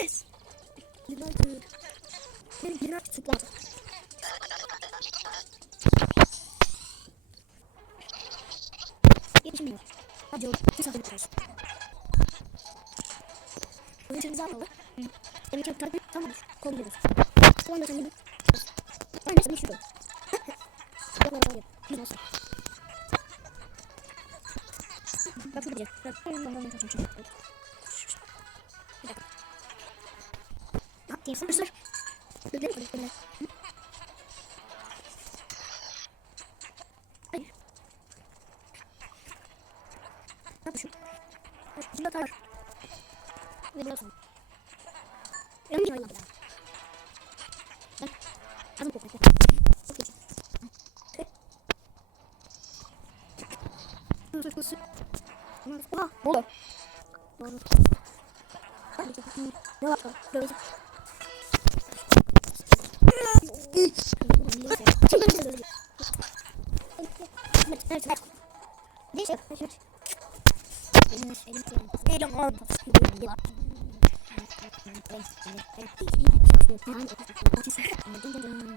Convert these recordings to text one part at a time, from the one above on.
Yes. United. United support. Geçmiyor. Hadi oğlum. Siz hadi yapıyoruz. Oyuncumuzu alalım. Demek ki tarafı tamam. Kol gidiyoruz. Şu anda sen de bir. Ben de sana bir şey koy. Yok yok yok. Biz olsun. Bak şurada gideceğiz. Bak. Ben kaçmışım. Bir dakika. Bak diye sır. Gözleri koy. Gözleri. Hayır. Ne yapıyorsun? Burada tar. Ve burası. Önce oynadı. Bak. Azım kokmak. Çok geçin. Sus. Oha. Bolu. Bolu. Ne var? Böyle.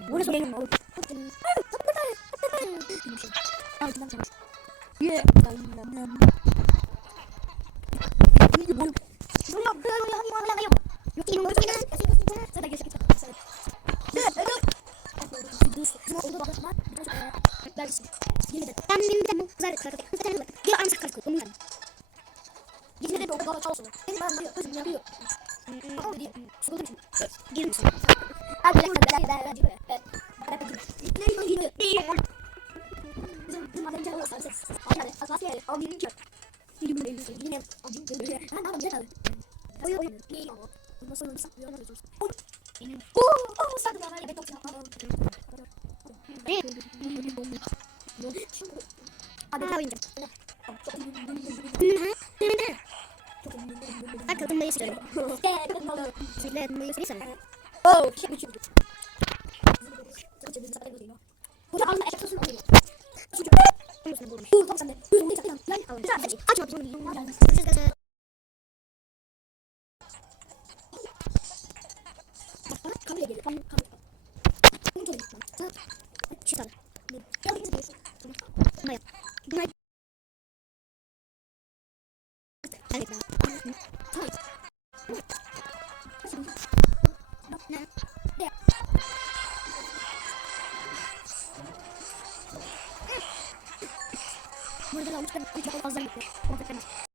Burası benim oğlum. Ben benim kızar kartı. Diyor amsa kartı. Onun kartı. Gitmeden de o kadar çalışıyor. Benim ben de özüm yapıyor. Ama diyor. Sıkıldım şimdi. Girin misin? Abi ben diyor. Ne gidiyor? Bizim adam canı olsa ses. Hadi asası yani. Al birini çek. Biri bunu elini yine acım böyle. Ha ne yapacağız? Oy. Ne o? Nasıl olursa yapıyoruz. Oo sardı bana ya beton yapalım. Hadi daha oynayacağım. Bak kadınlayı istiyorum. Söyle kadınlayı istiyorum. Oo bir şey. Burada alma eşek sosunu alıyor. Tam sende. Açma bunu. Kamera geliyor. Şu tane. Maya. Maya. Evet. Burada da uçtan fazla gitti.